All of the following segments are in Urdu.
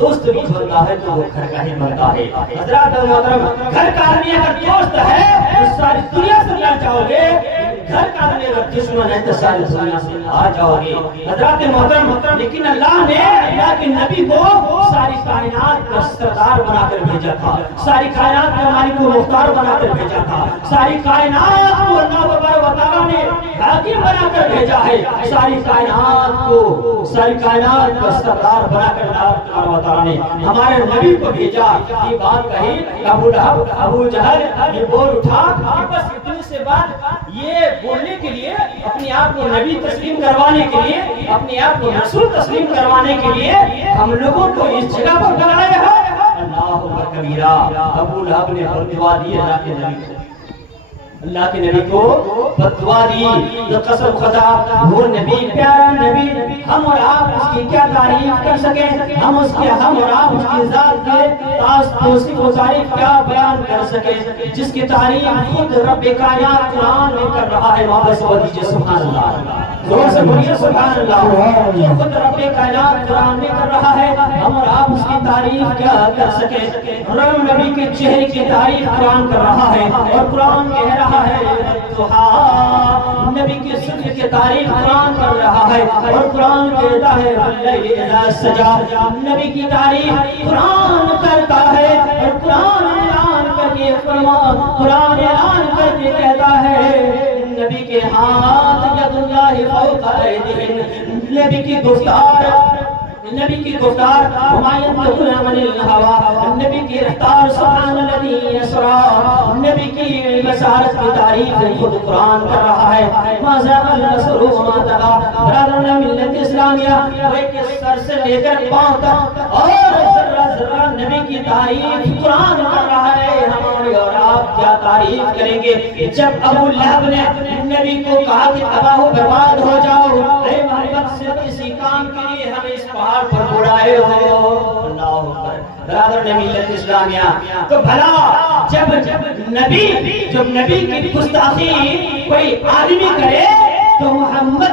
دوست بھی بنتا ہے تو وہ گھر کا ہی بنتا ہے۔ حضرات محترم، گھر کا آدمی اگر دوست ہے تو ساری دنیا سے مل جاؤ گے، گھر کا آدمی اگر دشمن ہے تو ساری دنیا سے آ جاؤ گے۔ حضرات محترم، لیکن اللہ نے اللہ کے نبی کو ساری کائنات کا سردار بنا کر بھیجا تھا، ساری کائنات کا مالک و مختار بنا کر بھیجا تھا، ساری کائنات کو اللہ تبارک و تعالیٰ نے حاکم بنا کر بھیجا ہے، ساری کائنات کا سردار بنا کر اللہ تبارک و تعالیٰ نے ہمارے نبی کو بھیجا۔ یہ بات کہی ابو لہب ابو جہل یہ بول اٹھا کہ بس اتنی سے بات یہ بولنے کے لیے، اپنے آپ کو نبی تسلیم کروانے کے لیے، اپنے آپ کو رسول تسلیم کروانے کے لیے ہم لوگوں کو اس جگہ پر بلایا ہے۔ اللہ اکبر کبیرہ۔ ابو لہب نے بددعا دی اللہ کے نبی کو بددعا دی، جو قسم خدا وہ نبی پیارا نبی، ہم اور آپ اس کی کیا تعریف کر سکیں، ہم اور آپ اس کی ذات کے توصیف و تعریف کیا بیان کر سکیں، جس کی تعریف خود رب کائنات قرآن میں کر رہا ہے۔ واپس دیجیے سبحان اللہ، زور سے بولیے سبحان اللہ، جو خود رب کائنات قرآن میں کر رہا ہے، ہم اور آپ اس کی تعریف کیا کر سکیں۔ رب نبی کے چہرے کی تعریف قرآن کر رہا ہے اور قرآن کہہ رہا ہے نبی کی سجدے کی تعریف قرآن کر رہا ہے اور قرآن کہتا ہے واللیل اذا سجا، نبی کی تعریف قرآن کرتا ہے اور قرآن اعلان کر کے قرآن اعلان کر کے کہتا ہے نبی کے ہاتھ ید اللہ فوق ایدیہم، نبی کی گفتار ہمایت تقول من الہوا، نبی کی رفتار سبحان الذی اسرا، نبی کی بشارت کی تعریف خود قرآن کر رہا ہے۔ ما زاغ البصر وما طغى، برادران ملت اسلامیہ، وہ ایک سر سے لے کر پاؤں تک اور ذرہ ذرہ نبی کی تعریف قرآن کر رہا ہے۔ ہماری اور آپ کیا تعریف کریں گے جب ابو لہب نے نبی کو کہا کہ تباہ و برباد ہو جاؤ، اے محمد صرف اسی کام کے لیے ہمیں اس پہاڑ پر بڑھائے ہو۔ اللہ اکبر۔ برادر ملت اسلامیہ، تو بھلا جب نبی کی گستاخی کوئی آدمی کرے تو محمد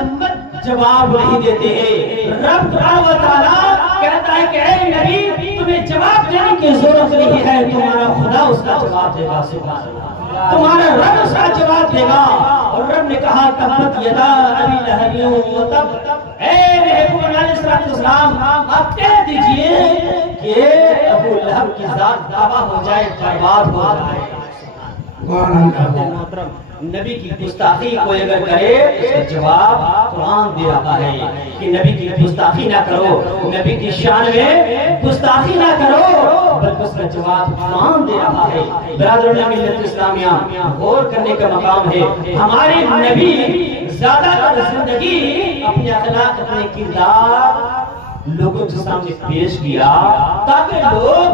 جواب نہیں دیتے ہیں۔ رب تبارک و تعالیٰ کہتا ہے کہ اے نبی تمہیں جواب دینے کی ضرورت نہیں ہے، تمہارا خدا اس کا جواب دے گا، سبحان اللہ، تمہارا رب اس کا جواب دے گا۔ اور رب نے کہا تبت یدا ابی لہب وتب، اے محبوب علیہ السلام آپ کہہ دیجئے کہ ابو لہب کی ذات تباہ ہو جائے، برباد ہو جائے۔ محترم، نبی کی گستاخی کو اگر کرے اس کا جواب قرآن دے رہا ہے کہ نبی کی گستاخی نہ کرو، نبی کی شان میں گستاخی نہ کرو، بلکہ اس کا جواب قرآن دے رہا ہے۔ برادران ملت اسلامیہ، غور کرنے کا مقام ہے۔ ہمارے نبی زیادہ تر زندگی اپنے اخلاق، اپنے کردار لوگوں کے سامنے پیش کیا تاکہ لوگ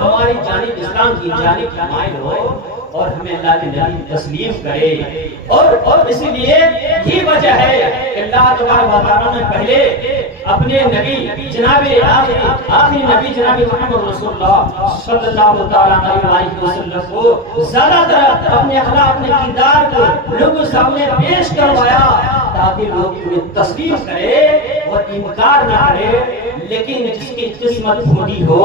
ہماری جانب اسلام کی جانب مائل ہو اور ہمیں اللہ کے نبی تسلیم کرے۔ اور اسی لیے یہ وجہ ہے کہ اللہ تبارک و تعالیٰ نے پہلے اپنے نبی جناب آخری نبی جناب محمد رسول اللہ صلی اللہ علیہ وسلم کو زیادہ تر اپنے اخلاق، اپنے کردار کو لوگوں سامنے پیش کروایا تاکہ لوگ انہیں تسلیم کرے اور انکار نہ کرے۔ لیکن جس کی قسمت پھوٹی ہو،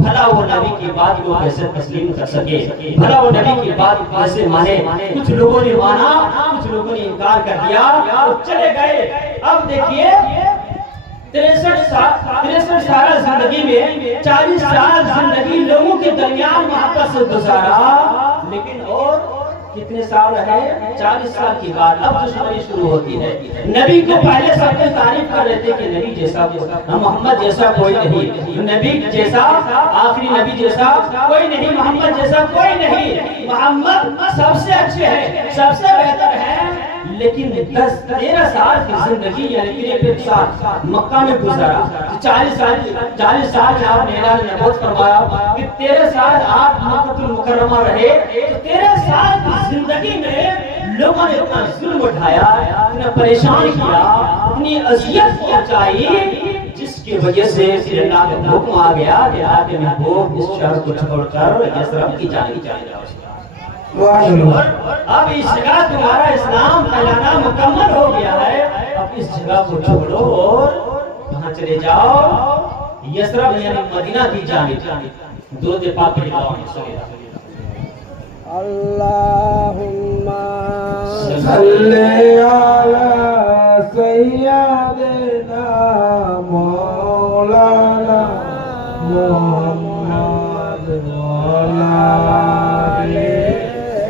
بھلا وہ نبی کی بات کو کیسے تسلیم کر سکے، بھلا وہ نبی کی بات کو کیسے مانے۔ کچھ لوگوں نے مانا، کچھ لوگوں نے انکار کر دیا اور چلے گئے۔ اب دیکھیے 63 سال زندگی میں 40 سال زندگی لوگوں کے درمیان محبت سے گزارا، لیکن اور کتنے سال رہے؟ 40 سال کی بعد اب دشمنی شروع ہوتی ہے۔ نبی کو پہلے سب کے تعریف کر رہے تھے کہ نبی جیسا محمد جیسا کوئی نہیں، نبی جیسا آخری نبی جیسا کوئی نہیں، محمد جیسا کوئی نہیں، محمد سب سے اچھے ہیں، سب سے بہتر ہیں۔ لیکن 13 سال کی زندگی یعنی 53 سال مکہ میں گزارا، 40 سال آپ نے اعلان نبوت فرمایا کہ 13 سال آپ مکہ المکرمہ رہے، تو 13 سال کی زندگی میں لوگوں نے اتنا ظلم اٹھایا، اتنا پریشان کیا، اتنی اذیت پہنچائی، جس کی وجہ سے پھر اللہ کا حکم آ گیا کہ آپ محبوب اس شہر کو چھوڑ کر یثرب کی جانب چلے جاؤ۔ اب اس جگہ تمہارا اسلام پھیلانا مکمل ہو گیا ہے، اب اس جگہ کو چھوڑو اور کہاں چلے جاؤ؟ یسرب یعنی مدینہ کی جانب درود پاک پڑھ لو اللہم صلی علی سیدنا مولانا محمد وعلی آلِ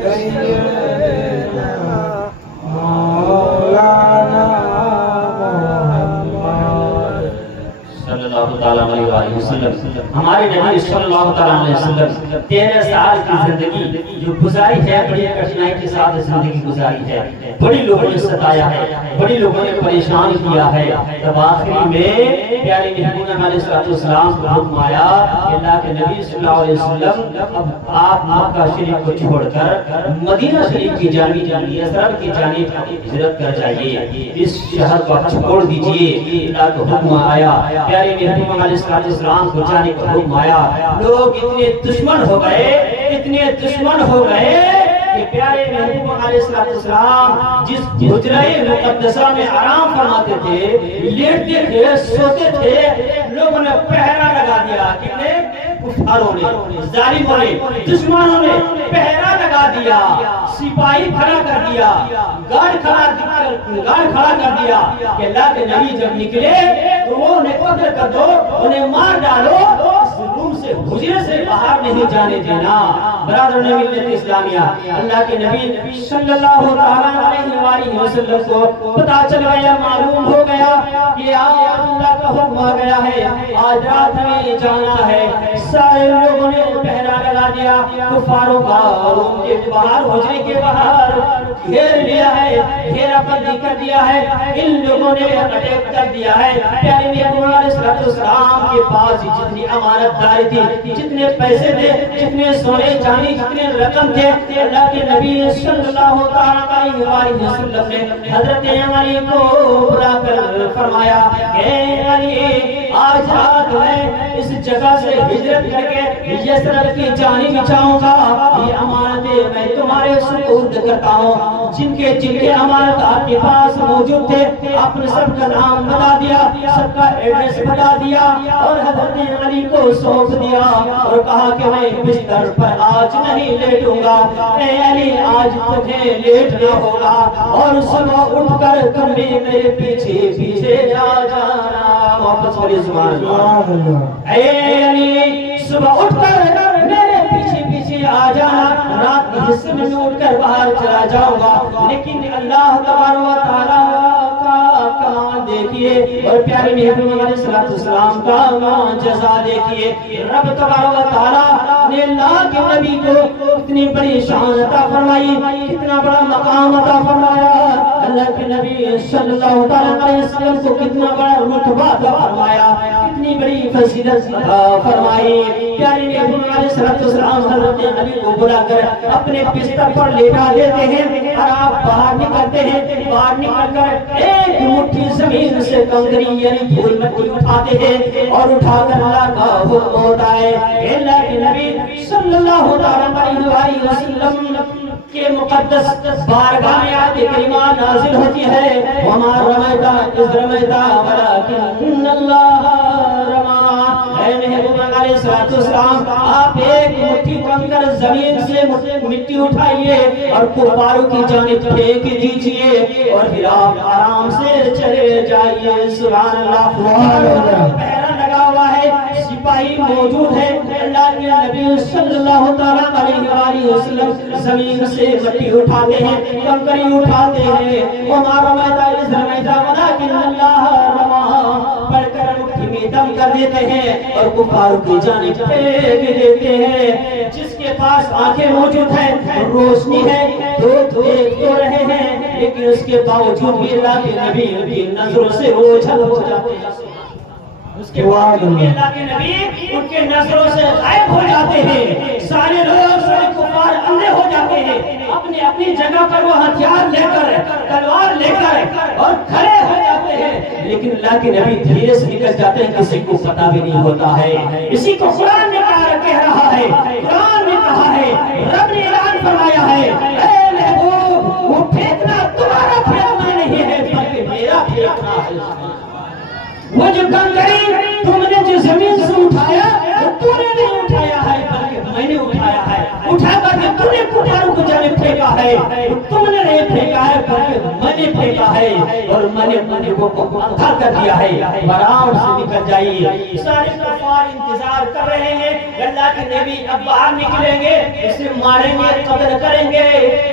سیدنا مولانا محمد صلی اللہ تعالیٰ علیہ وآلہ وسلم. ہمارے نبی صلی اللہ تعالیٰ علیہ وسلم 13 سال کی زندگی جو گزاری ہے بڑی کٹھنائی کے ساتھ زندگی گزاری ہے. بڑی لوگوں نے ستایا ہے, بڑی لوگوں نے پریشان کیا ہے. تب آخری میں پیارے محبوب علیہ السلام کو حکم آیا کہ اللہ کے نبی صلی اللہ علیہ وسلم اب آپ مکہ شریف کو چھوڑ کر مدینہ شریف کی جانب یثرب کی جانب ہجرت کر جائیے, اس شہر کو چھوڑ دیجیے. اللہ کا حکم آیا, پیارے محبوب علیہ السلام کو جانے کا حکم آیا. لوگ اتنے دشمن ہو گئے, اتنے دشمن ہو گئے کہ پیارے محبوب علیہ السلام جس حجرہ مقدسہ میں آرام فرماتے تھے, لیٹتے تھے, سوتے تھے, لوگوں نے پہرا لگا دیا. کتنے کفاروں نے, ظالموں نے, دشمنوں نے پہرا لگا دیا, سپاہی کھڑا کر دیا, گارڈ کھڑا کر دیا کہ اللہ کے نبی جب نکلے تو انہیں قتل کر دو, انہیں مار ڈالو, اس روم سے حجرے سے باہر نہیں جانے دینا. برادر ملت اسلامیہ, اللہ کے نبی صلی اللہ علیہ وسلم کو پتا چل گیا, معلوم ہو گیا کہ آج اللہ کا حکم آ گیا ہے, آج رات میں جانا ہے. سارے لوگوں نے پہرا لگا دیا, کفاروں کا روم کے باہر, حجرے کے باہر گھیر لیا ہے, گھیرا بندی کر دیا ہے. ان لوگوں نے اٹیک کر دیا ہے. پیارے محبوب علیہ السلام کے پاس جتنی امانت داری تھی, جتنے پیسے تھے, جتنے سونے چاندی, جتنے رقم تھے, اللہ کے نبی صلی اللہ علیہ وسلم نے حضرت علی کو بلا کر فرمایا کہ علی آج رات میں اس جگہ سے ہجرت کر کے یثرب کی جانب جاؤں گا. یہ امانتیں میں تمہارے سپرد کرتا ہوں. جن کے امانت آپ کے پاس موجود تھے, آپ نے سب کا نام بتا دیا, سب کا ایڈریس بتا دیا اور حضرت علی کو سونپ دیا اور کہا کہ میں بستر پر آج نہیں لیٹوں گا. اے علی آج تجھے لیٹنا ہوگا اور صبح اٹھ کر تم بھی میرے پیچھے پیچھے آ جانا. واپس بولیے سبحان اللہ. اے علی صبح اٹھ کر میرے پیچھے پیچھے آ جانا. رات کے حصے میں اٹھ کر باہر چلا جاؤں گا, لیکن اللہ تبارک و تعالیٰ کا کمال دیکھیے اور پیارے محبوب علیہ السلام کا جزا دیکھیے. رب تبارک و تعالیٰ نے اللہ کے نبی کو اتنی بڑی شان عطا فرمائی, کتنا بڑا مقام عطا فرمایا. اللہ کے نبی صلی اللہ علیہ وسلم کو کتنا بڑا رتبہ عطا فرمایا, کتنی بڑی فضیلت فرمائی. پیارے محبوب علیہ السلام حضرت نبی کو بلا کر اپنے بستر پر لیٹا دیتے ہیں اور آپ باہر نکلتے ہیں. باہر نکل کر ایک مٹھی زمین سے کنکری یعنی دھول مٹی اٹھاتے ہیں اور اٹھا کر اللہ کا حکم ہوتا ہے. اللہ کے نبی صلی اللہ علیہ وسلم کے مقدس بارگاہ میں آیت کریمہ نازل ہوتی ہے, وما رمیت اذ رمیت ولکن اللہ رمی. اے محبوب علیہ السلام, آپ ایک مٹھی کنکر زمین سے مٹی اٹھائیے اور کفاروں کی جانب پھینک دیجئے اور پھر آپ آرام سے چلے جائیے. سبحان اللہ. پہرا لگا ہوا ہے, سپاہی موجود ہے. اللہ کے نبی صلی اللہ علیہ وسلم زمین سے مٹی اٹھاتے ہیں, کنکری اٹھاتے ہیں. وما رمیت اذ رمیت ولکن اللہ رمی پڑھ کر مٹھی میں دم کر دیتے ہیں اور کفار کی جانب پھینک دیتے ہیں. جس کے پاس آنکھیں موجود ہیں, روشنی ہے, دیکھ تو رہے ہیں, لیکن اس کے باوجود بھی اللہ کے نبی کی نظروں سے اوجھل ہو جاتے ہیں. اس کے بعد اللہ کے نبی ان کے نظروں سے غائب ہو جاتے ہیں. سارے لوگ, سارے کفار اندھے ہو جاتے ہیں. اپنی اپنی جگہ پر وہ ہتھیار لے کر, تلوار لے کر اور کھڑے ہو جاتے ہیں, لیکن اللہ کے نبی دھیرے سے نکل جاتے ہیں, کسی کو پتہ بھی نہیں ہوتا ہے. اسی کو قرآن میں کہہ رہا ہے, قرآن میں کہا ہے, رب نے اعلان فرمایا ہے, اے محبوب وہ پھینکنا تمہارا پھینکنا نہیں ہے بلکہ میرا پھینکنا ہے. وہ جو کنکری تم نے جو زمین کو اندھا کر دیا ہے، آرام سے نکل جائیے۔ سارے کفار انتظار کر رہے ہیں کہ اللہ کے نبی اب باہر نکلیں گے، اسے ماریں گے، قتل کریں گے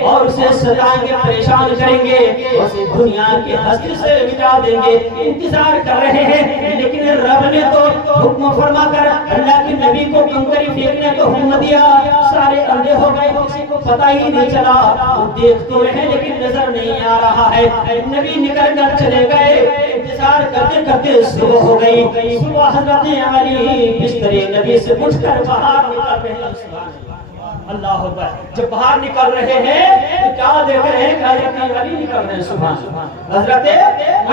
اور اسے ستائیں گے، پریشان کریں گے، اسے دنیا کی ہستی سے مٹا دیں گے۔ انتظار کر رہے ہیں، لیکن رب نے تو حکم فرما کر اللہ کے نبی کو کنکری پھینکنے کا حکم دیا۔ سارے اندھے ہو گئے، کسی کو پتہ ہی نہیں چلا، وہ دیکھتے رہے لیکن نظر نہیں آ رہا ہے۔ نبی نکل کر چلے گئے، انتظار کرتے کرتے صبح ہو گئی۔ صبح حضرت علی بستر نبی سے اٹھ کر باہر نکل رہے ہیں۔ اللہ اکبر، جب باہر نکل رہے ہیں تو کیا دیکھ رہے ہیں؟ حضرت علی نکل رہے ہیں، سبحان حضرت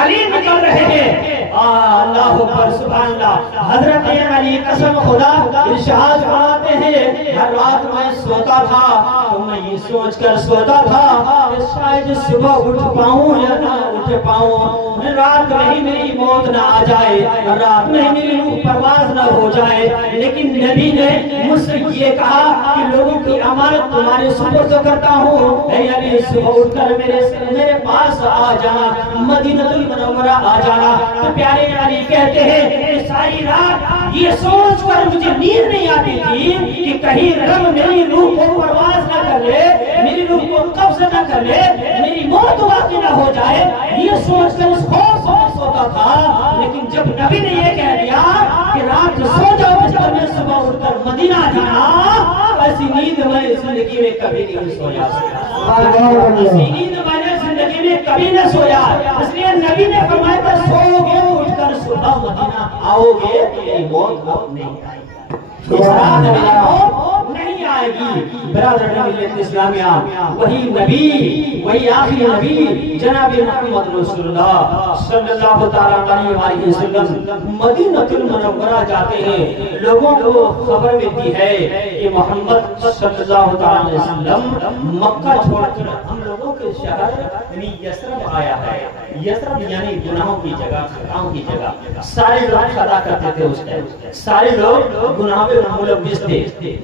علی نکل رہے ہیں۔ اللہ اکبر، سبحان اللہ۔ حضرت علی قسم خدا ارشاد فرماتے ہیں، ہر رات میں سوتا تھا تو میں یہ سوچ کر سوتا تھا کہ شاید صبح اٹھ پاؤں یا نہ اٹھ پاؤں، رات میں ہی میری موت نہ آ جائے، رات میں ہی میری روح پرواز نہ ہو جائے۔ لیکن نبی نے مجھ سے یہ کہا کہ لوگوں کی امانت تمہارے سپرد کرتا ہوں، اے علی صبح اٹھ کر میرے پاس آ جانا، مدینہ المنورہ آ جانا۔ تو پیارے علی کہتے ہیں کہ ساری رات یہ سوچ کر مجھے نیند نہیں آتی تھی کہ کہیں رب میری روح کو پرواز نہ کر لے، میری روح کو قبض نہ کر لے، میری موت واقع نہ ہو جائے، یہ سوچ کر اس خوف سے سوتا تھا۔ لیکن جب نبی نے یہ کہہ دیا کہ رات سو جاؤ اور میں صبح اٹھ کر مدینہ جانا، ایسی نیند میں زندگی میں کبھی نہیں سویا، ایسی نیند میں نے زندگی میں کبھی نہ سویا۔ اس لیے نبی نے فرمایا کہ سو گے اٹھ کر صبح مدینہ آؤ گے، یہ موت اب نہیں آئے گی، اس رات میں موت نہیں آئے گی۔ برادر ملت اسلامیہ، وہی نبی، وہی آخری نبی جناب محمد رسول اللہ صلی اللہ تعالیٰ علیہ وسلم مدینہ المنورہ جاتے ہیں، لوگوں کو خبر ملتی ہے کہ محمد صلی اللہ تعالیٰ علیہ وسلم مکہ چھوڑ کر ہم لوگوں کے شہر یعنی یثرب آیا ہے۔ یثرب یعنی گناہوں کی جگہ، خطاؤں کی جگہ۔ سارے لوگ خطا کرتے تھے اس ٹائم، سارے لوگ گناہوں میں ملوث تھے،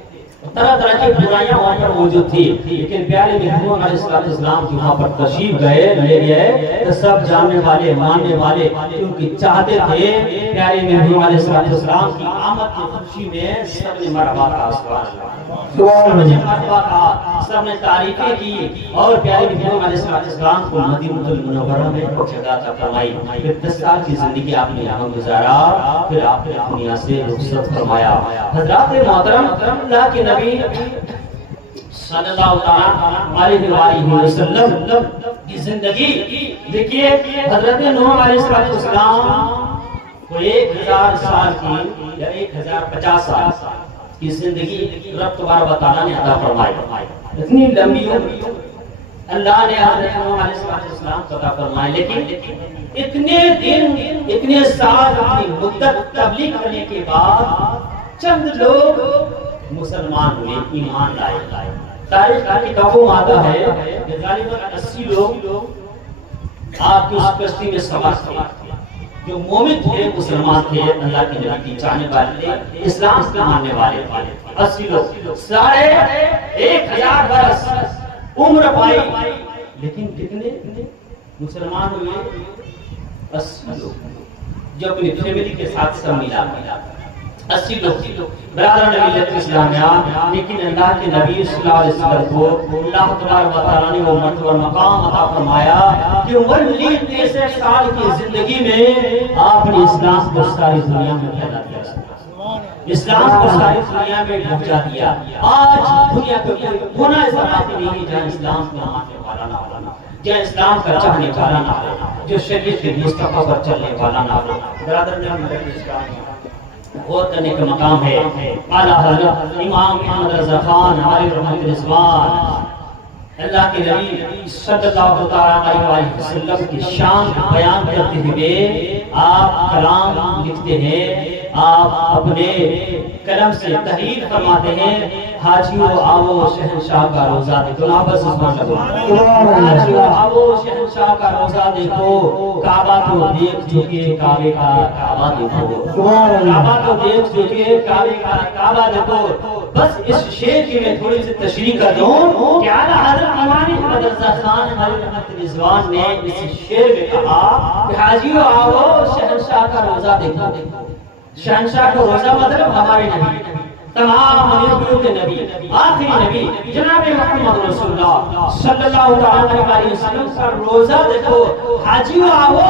طرح طرح کی برائیاں وہاں پر موجود تھی۔ لیکن پیارے محمود علیہ السلام کی وہاں پر تشریف لے گئے تو سب جاننے والے ماننے والے کیونکہ چاہتے تھے پیارے محمود علیہ السلام کی آمد کی خوشی میں سب نے مرحبا کہا، سب نے مرحبا کہا، سب نے تعریفیں کی اور پیارے محمود علیہ السلام کو مدینہ المنورہ میں جگہ عطا فرمائی۔ پھر 10 سال کی زندگی آپ نے یہاں گزارا، پھر آپ نے دنیا سے رخصت فرمایا۔ حضرات محترم، اللہ کے نبی صلی اللہ علیہ وسلم کی زندگی دیکھیے، حضرت نوح علیہ السلام کو 1000 سال کی یا 1050 سال کی زندگی رب تبارک و تعالیٰ نے عطا فرمائی۔ اتنی لمبی اللہ نے حضرت نوح علیہ السلام کو عطا فرمائی، لیکن اتنے دن اتنے سال اپنی مدت تبلیغ کرنے کے بعد چند لوگ مسلمان ہوئے، ایمان لائے۔ تاریخ کا کتابوں میں آتا ہے کہ غالباً 80 لوگ آپ کی اس کشتی میں سوار تھے، جو مومن تھے، مسلمان تھے، اللہ کے نبی کی چاہنے والے تھے، اسلام کے ماننے والے تھے۔ 80 لوگ، سارے 1000 برس عمر پائی، لیکن کتنے مسلمان ہوئے؟ 80 لوگ، جو اپنی فیملی کے ساتھ سب ملا 80 لوگ۔ برادران ملت اسلامیہ، لیکن اللہ کے نبی صلی اللہ علیہ وسلم کو اللہ تبارک و تعالیٰ نے وہ مرتبہ مقام عطا فرمایا کہ عمر 63 سال کی زندگی میں آپ نے اسلام کو ساری دنیا میں پھیلا دیا، اسلام کو ساری دنیا میں پہنچا دیا۔ آج دنیا کا کوئی کونا ایسا باقی نہیں جہاں اسلام کو ماننے والا نہ ہو، جہاں اسلام کا چاہنے والا نہ ہو، جو شریعت کے مصطفیٰ پر چلنے والا نہ ہو۔ برادران ملت اسلامیہ، غور کرنے کا مقام ہے۔ اعلیٰ حضرت امام احمد رضا خان علیہ رحمت رضوان، اللہ کے نبی صلی اللہ علیہ وسلم کی شان بیان کرتے ہوئے آپ کلام لکھتے ہیں، آپ اپنے قلم سے تحریر فرماتے ہیں، حاجیو آو شہنشاہ کا روزہ دیکھو، آپ بس اسمان لگو، حاجیو آو شہنشاہ کا روزہ دیکھو، کعبہ کو دیکھ چکے کعبے کا کعبہ دیکھو، کعبہ کو دیکھ چکے کعبے کا کعبہ دیکھو، بس اس شعر کی میں تھوڑی سی تشریح کر دوں کہ اعلیٰ حضرت امام احمد رضا خان خلیل رضوان نے اس شعر میں کہا کہ حاجیو آؤ شہنشاہ کا روزہ دیکھو. شہنشاہ کا روزہ مطلب ہمارے نبی، تمام نبیوں کے نبی، آخری نبی جناب محمد رسول اللہ صلی اللہ علیہ وسلم کا روزہ دیکھو. حاجیو آؤ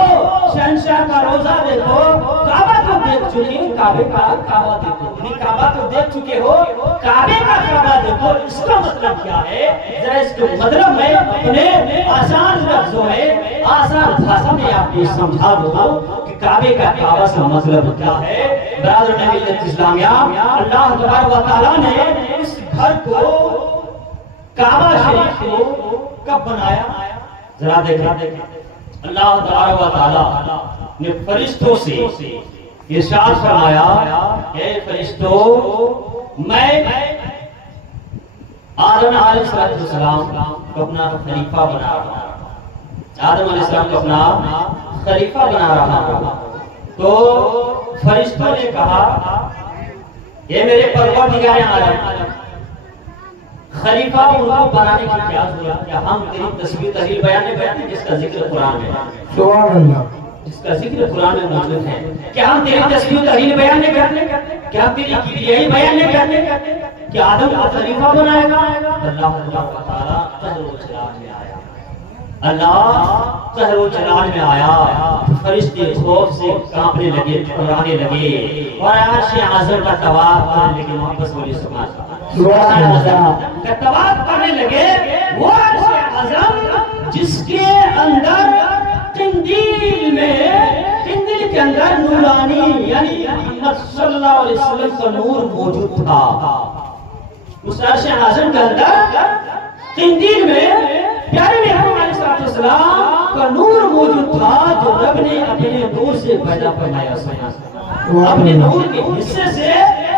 شہنشاہ کا روزہ دیکھو. کعبہ تو دیکھ چکے، کعبے کا کعبہ دیکھو. کعبہ تو دیکھ چکے ہو، کعبے کا کعبہ دیکھو. اس کا مطلب کیا ہے؟ ذرا اس کا مطلب میں اپنے آسان لفظوں میں، آسان بھاشا میں آپ کو سمجھا دوں کہ کعبے کا کعبہ کا مطلب کیا ہے. برادر ملت اسلامیہ، اللہ تبارک و تعالیٰ نے اس گھر کو، کعبہ شریف کو کب بنایا؟ ذرا دیکھیں. اللہ تبارک و تعالیٰ نے فرشتوں سے ارشاد فرمایا، اے فرشتوں، میں آدم علیہ السلام کو اپنا خلیفہ بنا رہا ہوں. آدم علیہ السلام کو اپنا خلیفہ بنا رہا ہوں. تو فرشتوں نے کہا، یہ میرے پروردگار عالم، خلیفہ ان کو بنانے کی کیا ضرورت ہے؟ ہم تیری تصویر تحلیل بیان کرتے ہیں جس کا ذکر قرآن میں، سبحان اللہ، جس کا ذکر قرآن میں موجود ہے. کیا ہم تیری تصویر تحلیل بیان نہیں کرتے؟ کیا ہم تیری کبریائی بیان نہیں کرتے؟ کہ آدم کو خلیفہ بنائے گا؟ اللہ تعالیٰ قہر و جلال میں آیا، اللہ قہر و جلال میں آیا. فرشتے خوف سے کانپنے لگے، ٹھکرانے لگے اور عرش اعظم کا طواف کرنے لگے. واپس بولی سبحان اللہ کا طواف کرنے لگے. وہ عرش اعظم جس کے اندر قندیل میں، قندیل کے اندر نورانی یعنی محمد صلی اللہ علیہ وسلم کا نور موجود تھا. اس عرش اعظم کے اندر قندیل میں پیارے محمد علیہ السلام کا نور موجود تھا، جو رب نے اپنے نور سے پیدا فرمایا. اپنے نور کے حصے سے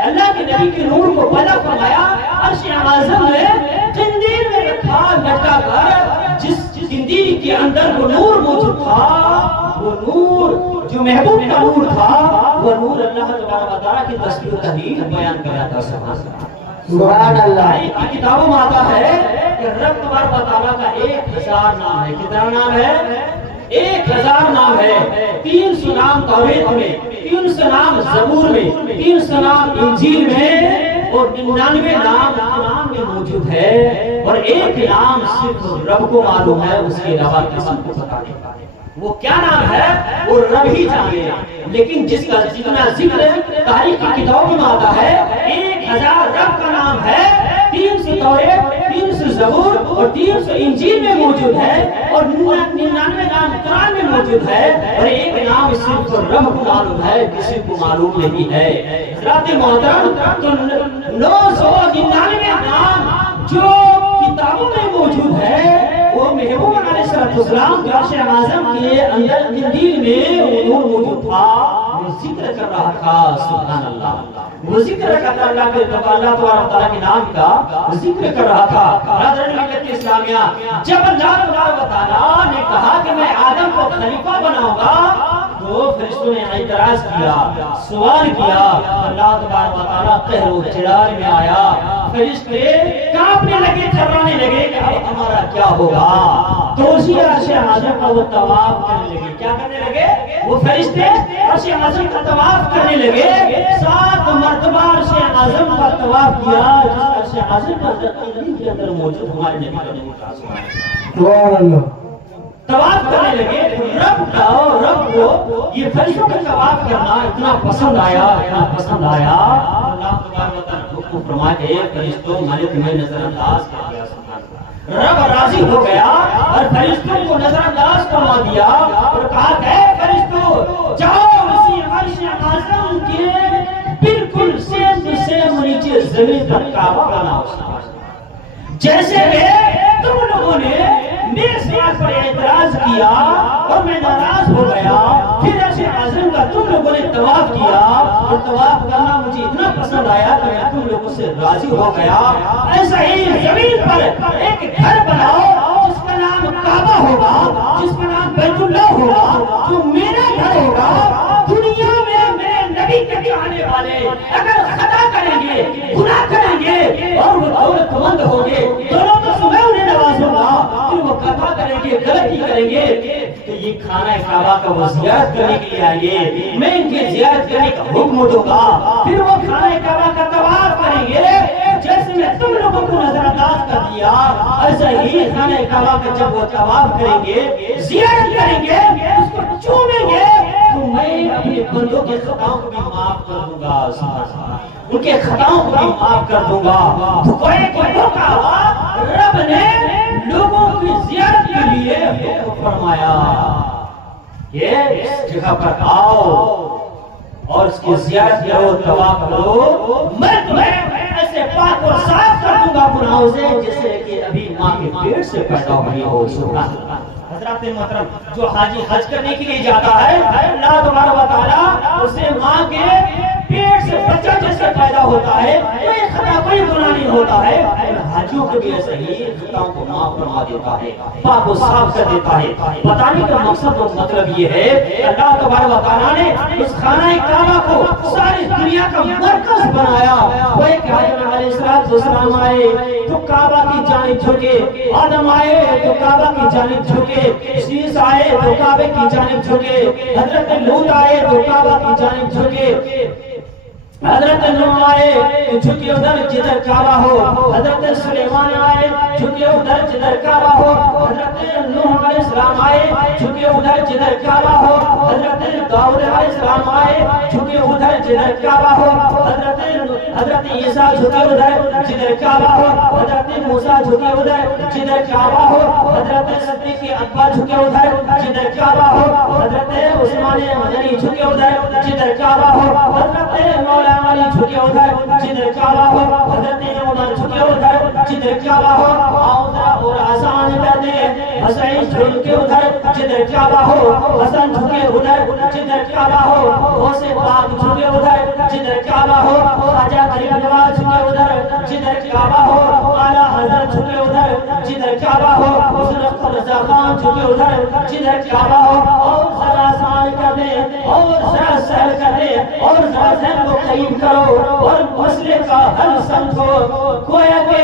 اللہ کے نبی کے نور کو پیدا فرمایا. عرش اعظم نے قندیل میں رکھا لٹکا کر. جس قندیل کے اندر وہ نور موجود تھا، وہ نور جو محبوب کا نور تھا، وہ نور اللہ تبارک و تعالیٰ کی تصویر تحلیل بیان کر رہا تھا. سبحان اللہ. کی کتابوں میں آتا ہے کہ رب تبارک و تعالیٰ کا 1000 نام ہے. کتنا نام ہے؟ 1000 نام ہے. 300 نام توریت میں، 300 نام زبور میں، 300 نام انجیل میں اور 99 نام قرآن میں موجود ہے. اور ایک نام صرف رب کو معلوم ہے، اس کے علاوہ کسی کو پتہ نہیں. وہ کیا نام ہے وہ رب ہی جانے. لیکن جس کا جتنا ذکر تاریخ کی کتابوں میں آتا ہے، 1000 رب کا نام ہے. 300 توریت، 300 زبور اور 300 انجیل میں موجود ہے اور 99 نام قرآن میں موجود ہے. اور ایک نام صرف رب کو معلوم ہے، کسی کو معلوم نہیں ہے. حضرات محترم، تو 999 نام جو کتابوں میں موجود ہے، وہ محبوب علیہ السلام کے عرش اعظم کے اندر قندیل میں وہ نور موجود تھا. وہ ذکر کر رہا تھا. سبحان اللہ. وہ ذکر کر رہا اللہ کے اللہ تعالیٰ کے نام کا ذکر کر رہا تھا. برادران ملت اسلامیہ، جب اللہ تبارک و تعالیٰ نے کہا کہ میں آدم کو خلیفہ بناؤں گا، تو فرشتوں نے اعتراض کیا، سوال کیا. اللہ تبارک و تعالیٰ قہر و جلال میں آیا. فرشتے کانپنے لگے، تھرانے لگے کہ اب ہمارا کیا ہوگا. تو اسی عرش اعظم کا وہ طواف کرنے لگے. کیا کرنے لگے؟ وہ فرشتے عرش اعظم کا طواف کرنے لگے. 7 مرتبہ عرش اعظم کا طواف کیا، جس عرش اعظم کے اندر موجود ہمارے نبی کا نور. سبحان اللہ. طواف کرنے لگے. رب کو یہ فرشتوں کا طواف کرنا اتنا پسند آیا، اتنا پسند آیا. اللہ تبارک و تعالیٰ کو فرمایا کہ فرشتوں میں نے تمہیں نظر انداز کر دیا. رب راضی ہو گیا اور فرشتوں کو نظر انداز کروا دیا اور کہا کہ فرشتوں جاؤ اسی عرش اعظم کے بالکل سیم ٹو سیم نیچے زمین پر کعبہ بناؤ. جیسے کہ تم لوگوں نے میرے ساتھ پر اعتراض کیا اور میں ناراض ہو گیا، پھر عرش اعظم کا تم لوگوں نے طواف کیا اور طواف کرنا مجھے اتنا پسند آیا کہ میں تم لوگوں سے راضی ہو گیا. ایسا ہی زمین پر ایک گھر بناؤ جس کا نام کعبہ ہوگا، جس کا نام بیت اللہ ہوگا، جو میرا گھر ہوگا. دنیا میں میرے نبی نبی کے چاہنے والے اگر خطا کریں گے، گناہ کریں گے اور وہ دولت مند ہوں گے، دونوں تو میں انہیں نوازوں گا، پھر وہ خطا کریں گے، غلطی کریں گے تو یہ خانہ کعبہ کا وہ زیارت کرنے کے لیے آئیں گے، میں ان کی زیارت کرنے کا حکم دوں گا، پھر وہ خانہ کعبہ کا طواف کریں گے، جیسے میں تم لوگوں کو نظر انداز کر دیا ایسا ہی خانہ کعبہ کا جب وہ طواف کریں گے، زیارت کریں گے، اس کو چومیں گے تو میں اپنے بندوں کے خطاؤں کو بھی معاف کر دوں گا، ان کے خطاؤں کو بھی معاف کر دوں گا۔ کوئی موقع رب نے لوگوں کی زیارت کے لیے حکم فرمایا کہ اس جگہ پر آؤ اور اس کی زیارت کرو، طواف کرو، میں تمہیں ایسے پاک اور صاف کر دوں گا گناہوں سے جیسے کہ ابھی ماں کے پیٹ سے پیدا ہوئی ہو۔ سبحان اللہ۔ حضرات محترم، جو حاجی حج کرنے کے لیے جاتا ہے، اللہ تبارک و تعالیٰ اسے ماں کے پیٹ سے بچہ جیسے پیدا ہوتا ہے، کوئی خطا کوئی گناہ نہیں ہوتا ہے، حاجیوں کو بھی ایسے ہی خطاؤں کو معاف فرما دیتا ہے، پاک و صاف کر دیتا ہے۔ بتانے کا مقصد اور مطلب یہ ہے اللہ تبارک و تعالیٰ نے اس خانہ کعبہ کو ساری دنیا کا مرکز بنایا۔ وہ ایک حضرت علیہ السلام آئے تو کعبہ کی جانب جھکے، آدم آئے تو کعبہ کی جانب جھکے، شیش آئے تو کعبے کی جانب جھکے، حضرت لوط آئے تو کعبہ کی جانب جھکے، حضرت نوح آئے جھکے ادھر جدھر کعبہ ہو، حضرت سلیمان آئے جھکے ادھر جدھر کعبہ ہو، حضرت نوح علیہ السلام آئے جھکے ادھر جدھر کعبہ ہو، حضرت داؤد علیہ السلام آئے جھکے ادھر جدھر کعبہ ہو، حضرت عیسیٰ جھکے ادھر جدھر کعبہ ہو، حضرت موسیٰ جھکے ادھر جدھر کعبہ ہو، حضرت صدیق اکبر جھکے ادھر جدھر کعبہ ہو، حضرت عثمان غنی جھکے ادھر جدھر کعبہ ہو، حضرت مولانا علی جھکے ادھر جدھر کعبہ ہو، حضرت عمر جھکے ادھر جدھر کعبہ ہو، اور آسان کر دے حسین جھکے ادھر جدھر کعبہ ہو، حسن جھکے ادھر جدھر کعبہ ہو، غوث پاک جھکے ادھر جدھر کعبہ ہو، خواجہ غریب نواز جھکے ادھر جدھر کعبہ ہو، اعلیٰ حضرت جھکے ادھر جدھر کعبہ ہو، حضرت رضا خان جھکے ادھر جدھر کعبہ ہو، اور ذرا آسان کر دے اور ذرا سہل کر دے اور ذرا ذہن کو قریب کرو اور مسئلے کا حل سمجھو۔ گویا کہ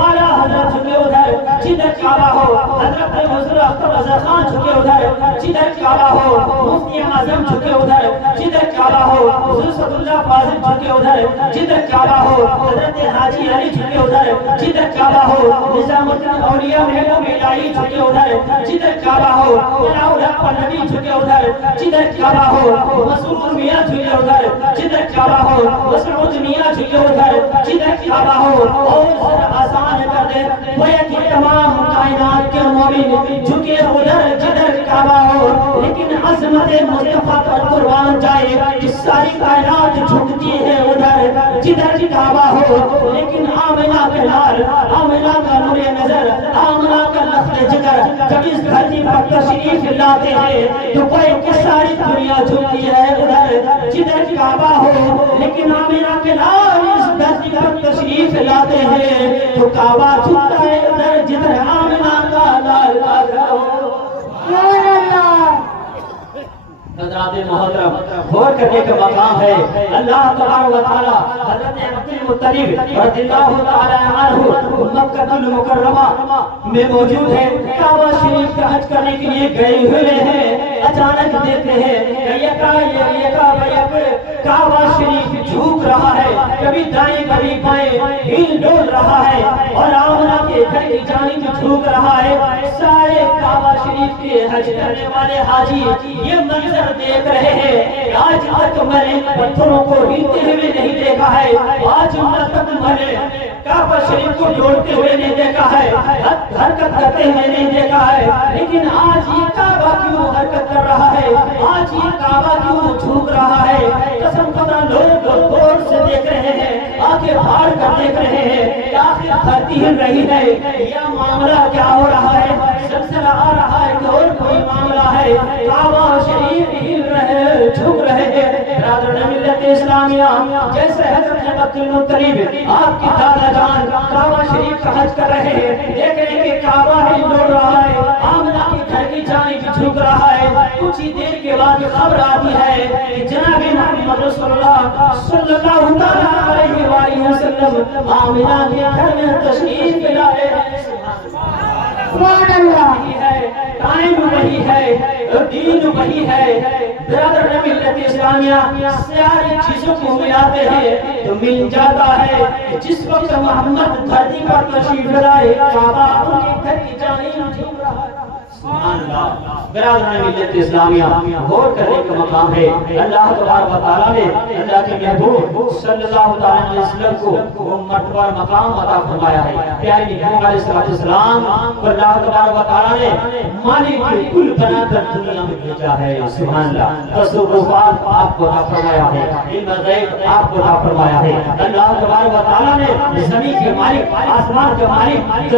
اعلیٰ حضرت جھکے ادھر جدھر کعبہ ہو، حضرت حضرت رضا خان جھکے ادھر جدھر کعبہ ہو، مفتی اعظم جھکے ادھر جدھر کعبہ ہو، حضرت صد اللہ فاضل جھکے ادھر جدھر کعبہ ہو، حضرت حاجی علی جھکے ادھر جدھر کعبہ ہو، نظام الدین اولیاء محبوب الہی جھکے ادھر جدھر کعبہ ہو، الہ الحق نبی جھکے ادھر جدھر کعبہ ہو، مسرور میاں جھکے ادھر جدھر کعبہ ہو، مسعود میاں جھکے ادھر جدھر کعبہ ہو، اور ذرا آسان کر دے گویا کہ تمام کائنات کے مومن جھکے ادھر جدھر کعبہ ہو، لیکن عظمت مصطفیٰ پر قربان جائے کہ ساری کائنات جھکتی ہے ادھر جدھر کعبہ ہو، لیکن آمنہ کا لال، آمنہ کا نور نظر، آمنہ کا لفظ جگر جب اس دھرتی پر تشریف لاتے ہیں تو کوئی کہ ساری دنیا جھکتی ہے ادھر جدھر کعبہ ہو، لیکن آمنہ کے لال اس دھرتی پر تشریف لاتے ہیں تو کعبہ جھکتا ہے ادھر جدھر آمنہ کا لال ہو۔ حضرات محترم، غور کرنے کا مقام ہے اللہ تبارک و تعالی حضرت عبد المطلب رضی اللہ تعالی عنہ مکہ المکرمہ میں موجود ہے، کعبہ شریف کا حج کرنے کے لیے گئے ہوئے ہیں، اچانک دیکھتے ہیں کعبہ شریف جھوک رہا ہے، کبھی دائیں کبھی بائیں ہل ڈول رہا ہے اور آمنہ کے گھر کی جانب جھوک رہا ہے۔ سارے کعبہ شریف کے حج کرنے والے حاجی یہ منظر دیکھ رہے ہیں، آج تک میں نے پتھروں کو ہلتے ہوئے نہیں دیکھا ہے، آج تک میں نے کعبہ شریف کو جوڑتے ہوئے نہیں دیکھا ہے، حرکت کرتے ہوئے نہیں دیکھا ہے، لیکن آج یہ کعبہ کیوں حرکت کر رہا ہے، آج یہ کعبہ کیوں جھوک رہا ہے؟ قسم خدا لوگ غور سے دیکھ رہے ہیں، آنکھیں آگے بڑھ کر دیکھ رہے ہیں کہ آخر دھرتی ہل رہی ہے یا معاملہ کیا ہو رہا ہے، سلسلہ آ رہا ہے کہ اور کوئی معاملہ ہے، کعبہ شریف ہل رہے جھک رہے ہیں۔ برادران ملت اسلامیہ، جیسے حضرت عبد المطلب آپ کی دادا جان کعبہ شریف کا حج کر رہے ہیں، دیکھ رہے ہیں کہ کعبہ ہل ڈول رہا ہے، آمنہ کی گھر کی جانب جھک رہا ہے۔ کچھ ہی دیر کے بعد خبر آتی ہے کہ جناب محمد رسول اللہ صلی اللہ علیہ وآلہ وسلم آمنہ کے گھر میں تشریف لائے ہیں۔ سبحان اللہ ہے، ٹائم وہی ہے، دین وہی ہے۔ برادر ملت اسلامیہ، ساری چیزوں کو ملاتے ہیں تو مل جاتا ہے۔ جس وقت محمد دھرتی پر تشریف لائے، کعبہ ان کے گھر کی جانب جھک رہا ہے۔ سبحان اللہ۔ برادران ملت اسلامیہ، غور کرنے کا مقام ہے۔ اللہ تبارک و تعالیٰ نے اللہ کے محبوب صلی اللہ علیہ وسلم کو وہ مرتبہ مقام عطا فرمایا ہے۔ پیارے نبی علیہ السلام کو اللہ تبارک و تعالیٰ نے مالک کل بنا کر دنیا میں بھیجا ہے۔ سبحان اللہ۔ تصرفات آپ کو عطا فرمایا ہے، علم غیب آپ کو عطا فرمایا ہے۔ اللہ تبارک و تعالیٰ نے زمین کے مالک، آسمان کے مالک،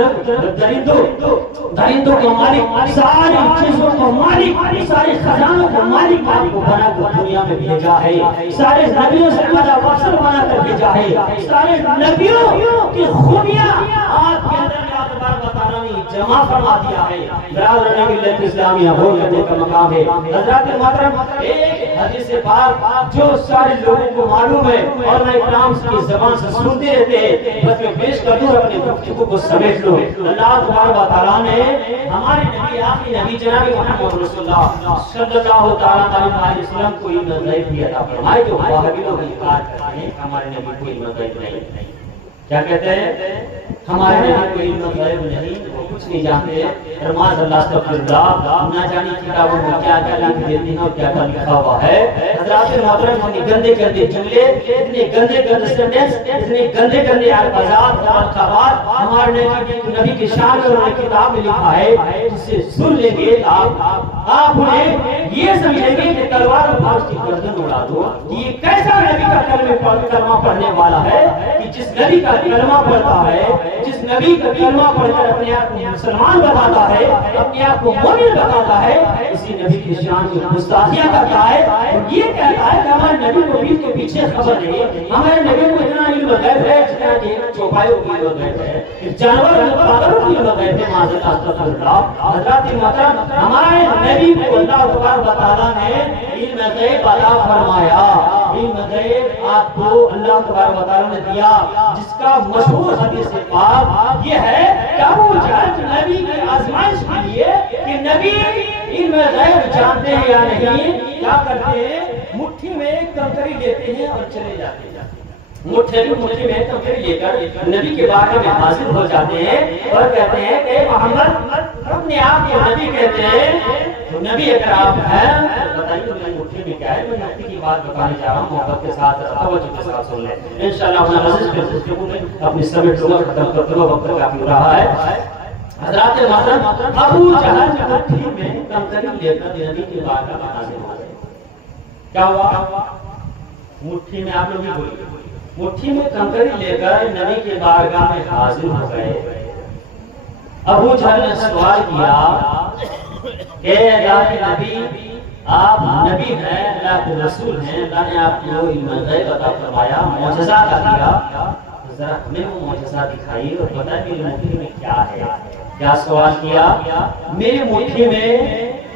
درندوں کے مالک، ساری چیزوں کو مالک، سارے خزانوں کو مالک آپ کو بنا کر دنیا میں بھیجا ہے۔ سارے نبیوں سے زیادہ افضل بنا کر بھیجا ہے۔ سارے نبیوں کی خوبیاں آپ کے اندر اللہ تبارک و تعالیٰ نے جمع فرما دیا ہے۔ برادران ملت اسلامیہ، غور کرنے کا مقام ہے۔ حضرات محترم، ایک حدیث پاک جو سارے لوگوں کو معلوم ہے اور میں اکرام کی زبان سے سنتے رہتے ہیں، بس میں پیش کر دوں، اپنے گفتگو کو سمیٹ لو۔ اللہ تبارک و تعالیٰ نے ہمارے نبی، آخری نبی جناب محمد رسول اللہ صلی اللہ علیہ وسلم کو علم غیب بھی عطا فرمائے۔ جو وہابی لوگ انکار کرتے ہیں ہمارے نبی کو علم غیب نہیں، کیا کہتے ہیں؟ ہمارے نبی کو علم غیب نہیں، وہ کچھ نہیں جانتے۔ فرمایا اللہ استغفر اللہ، نہ جانے کتابوں میں کیا کیا لکھ دیتے ہیں اور کیا کیا لکھا ہوا ہے۔ حضرات محترم، اتنے گندے گندے جملے، اتنے گندے گندے سینٹنس، اتنے گندے گندے الفاظ اور القابات ہمارے نبی کی شان میں انہوں نے کتاب میں لکھا ہے، جسے سن لیں گے آپ انہیں یہ سمجھیں گے کہ تلوار اٹھا اس کی گردن اڑا دو۔ یہ کیسا نبی کا کلمہ پڑھنے والا ہے کہ جس نبی کا کلمہ پڑھتا ہے، جس نبی کا کلمہ پڑھ کر اپنے آپ کو مسلمان بتاتا ہے، اپنے آپ کو مومن بتاتا ہے، اسی نبی کی شان کی گستاخیاں کرتا ہے اور یہ کہتا ہے کہ ہمارے نبی کو بھی کے پیچھے خبر نہیں، ہمارے نبی کو اتنا علم غیب ہے جتنا کہ چوپایوں کی علم غیب ہے، جانور پاگلوں کی علم غیب ہے۔ معاذ اللہ۔ حضرات محترم، ہمارے نبی کو اللہ تبارک و تعالیٰ نے علم غیب عطا فرمایا۔ علم غیب آپ کو اللہ تبارک و تعالیٰ نے دیا، جس کا مشہور حدیث پاک یہ ہے کہ ابو جہل نبی کی آزمائش کے لیے کہ نبی علم غیب جانتے ہیں یا نہیں، کیا کرتے ہیں؟ مٹھی میں ایک کنکری لیتے ہیں اور چلے جاتے ہیں۔ مٹھی میں کنکری لے کر نبی کے بارے میں حاضر ہو جاتے ہیں اور کہتے ہیں کہ محمد اپنے آپ کو نبی کہتے ہیں، تو نبی اگر آپ ہیں تو بتائیے میں مٹھی میں کیا ہے۔ میں نبی کی بات بتانے جا رہا ہوں، محبت کے ساتھ توجہ کے ساتھ سن لیں انشاءاللہ۔ اپنا مزید پھر گفتگو میں اپنی سمیٹ لوں گا، ختم کرتے ہوئے وقت کافی ہو رہا ہے۔ حضرات محترم، ابو جہل مٹھی میں کنکری لے کر نبی کی بات میں حاضر ہو گئے۔ کیا ہوا؟ مٹھی میں، آپ لوگ بھی بولیے، مٹھی میں کنکری لے کر نبی کے بارگاہ میں حاضر ہو گئے۔ ابو جہل نے سوال کیا کہ اللہ کے نبی، آپ نبی ہیں، اللہ کے رسول ہیں، اللہ نے آپ کو علم غیب عطا فرمایا، معجزہ کا دیا، ذرا ہمیں وہ معجزہ دکھائیے اور بتائیں میری مٹھی میں کیا ہے۔ کیا سوال کیا؟ میری مٹھی میں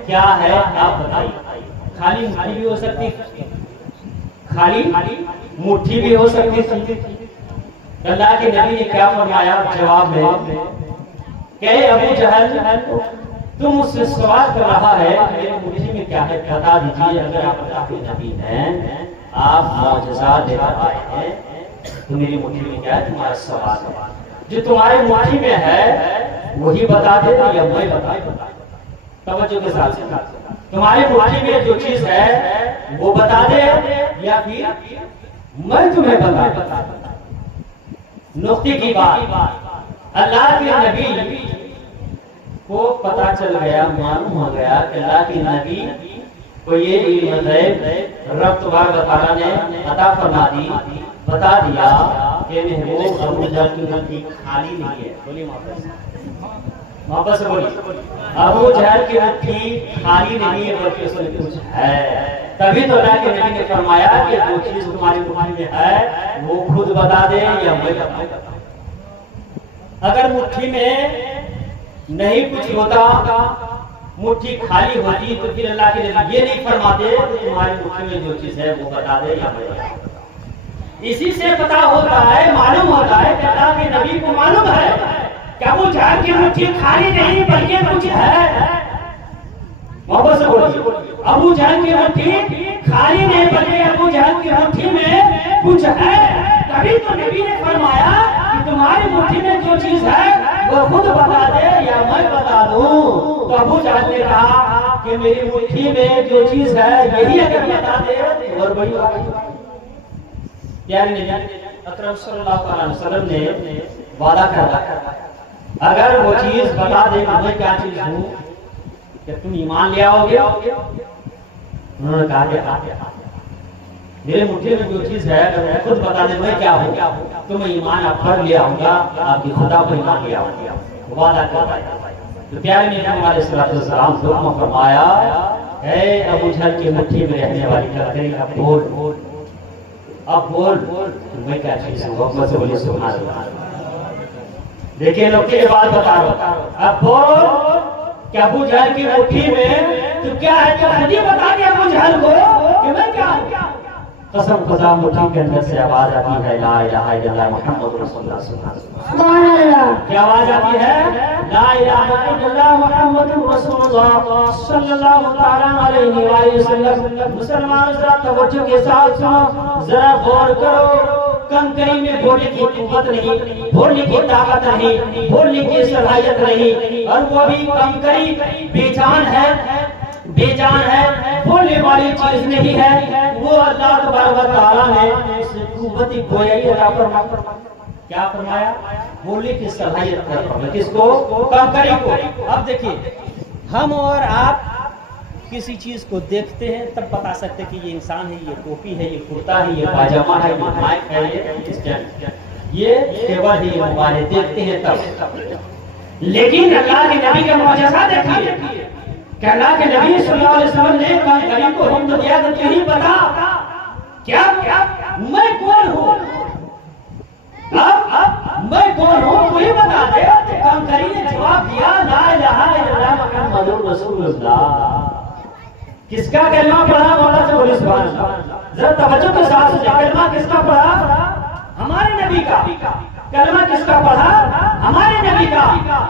کیا ہے آپ بتائیے۔ خالی مٹھی بھی ہو سکتی، خالی مٹھی بھی ہو سکتی تھی۔ اللہ کے نبی نے کیا فرمایا جواب میں کہ ابو جہل تم مجھ سے سوال کر رہا ہے میری مٹھی میں کیا ہے، بتا دیجیے۔ اگر آپ اللہ کے نبی ہیں، آپ معجزات لے کر آئے ہیں، تو میری مٹھی میں کیا ہے، تمہارا سوال ہے۔ جو تمہاری مٹھی میں ہے وہی بتا دے یا میں بتا دوں؟ توجہ کے ساتھ تمہاری مٹھی میں جو چیز ہے وہ بتا دے یا پھر میں تمہیں بتا دوں؟ نقطے کی بات، اللہ کے نبی کو پتا چل گیا، معلوم ہو گیا کہ اللہ کے نبی کو یہ علم غیب رب تبارک و تعالیٰ نے عطا فرما دی، بتا دیا کہ محبوب ابو جہل کی مٹھی خالی نہیں ہے. بولیے واپس سے بولیے. ابو جہل کی مٹھی خالی نہیں ہے بلکہ اس میں کچھ ہے. تبھی تو اللہ کے نبی نے فرمایا کہ جو چیز تمہاری مٹھی میں ہے وہ خود بتا دے یا میں بتاؤں. اگر مٹھی میں نہیں کچھ ہوتا, مٹھی خالی ہوتی, تو پھر اللہ کے نبی یہ نہیں فرماتے کہ تمہاری مٹھی میں جو چیز ہے وہ بتا دے یا میں بتاؤں. اسی سے پتا ہوتا ہے, معلوم ہوتا ہے کہ اللہ کے نبی کو معلوم ہے کہ ابو جہل کی مٹھی خالی نہیں بلکہ کچھ ہے. محبت سے بولیے. ابو جہل کی مٹھی خالی نہیں بلکہ ابو جہل کی مٹھی میں کچھ ہے. تبھی تو نبی نے فرمایا کہ تمہاری مٹھی میں جو چیز ہے وہ خود بتا دے یا میں بتا دوں. تو ابو جہل نے کہا کہ میری مٹھی میں جو چیز ہے یہی اگر بتا دے اور بڑی بات. پیارے نبی اکرم صلی اللہ علیہ وسلم نے وعدہ کرا اگر وہ چیز بتا دے کہ میں کیا چیز ہوں کہ تم ایمان لے آؤ گے. انہوں نے کہا کہ میرے مٹھی میں جو چیز ہے اگر میں خود بتا دے میں کیا ہوں تو میں ایمان آپ پر لے آؤں گا, آپ کی خدا کو ایمان لے آؤں گا. وعدہ کرا. تو پیارے نبی علیہ الصلوۃ والسلام حکم فرمایا, اے ابو جہل کی مٹھی میں رہنے والی کنکری اب بول, اب بول میں کیا چیز ہوں. محبت سے بولیے سبحان اللہ. دیکھیں لوگ کی بات بتا رہا ہوں, اب بول کہ ابو جہل کی مٹھی میں تو کیا ہے, تو خود ہی بتا دیا ابو جہل کو کہ میں کیا ہوں. قسم خدا مٹھی کے اندر سے آواز آتی ہے لا الہ الا اللہ محمد رسول اللہ سبحان اللہ. کیا آواز آتی ہے؟ لا الہ الا اللہ محمد رسول اللہ صلی اللہ تعالی علیہ وآلہ وسلم. مسلمان ذرا توجہ کے ساتھ سنو, ذرا غور کرو. کنکری میں بولنے کی قوت نہیں, بولنے کی طاقت نہیں, بولنے کی صلاحیت نہیں, اور وہ بھی کنکری بے جان ہے, بے جان ہے, بولنے والی چیز نہیں ہے. وہ اللہ تبارک و تعالیٰ نے اسے قوت گویائی عطا فرمایا. کیا فرمایا؟ بولنے کی صلاحیت عطا فرمایا. کس کو؟ کنکری کو. اب دیکھیے ہم اور آپ کسی چیز کو دیکھتے ہیں تب بتا سکتے کہ یہ انسان ہے, یہ ٹوپی ہے, یہ کرتا ہے, یہ پاجامہ ہے, یہ مائک ہے, یہ ٹیبل ہے, یہ موبائل ہے, دیکھتے ہیں تب. لیکن اللہ کے نبی کا معجزہ دیکھیے کہ اللہ کے نبی صلی اللہ علیہ وسلم نے کنکری کو حکم دیا کہ یہی بتا کیا میں کون ہوں. اب میں کون ہوں وہی بتا دے. کنکری نے جواب دیا لا الہ الا اللہ محمد رسول اللہ. کس کا کلمہ پڑھا؟ مولا سے بولی سبحان اللہ. ذرا توجہ کے ساتھ سنیں. کلمہ کس کا پڑھا؟ ہمارے نبی کا. کلمہ کس کا پڑھا؟ ہمارے نبی کا.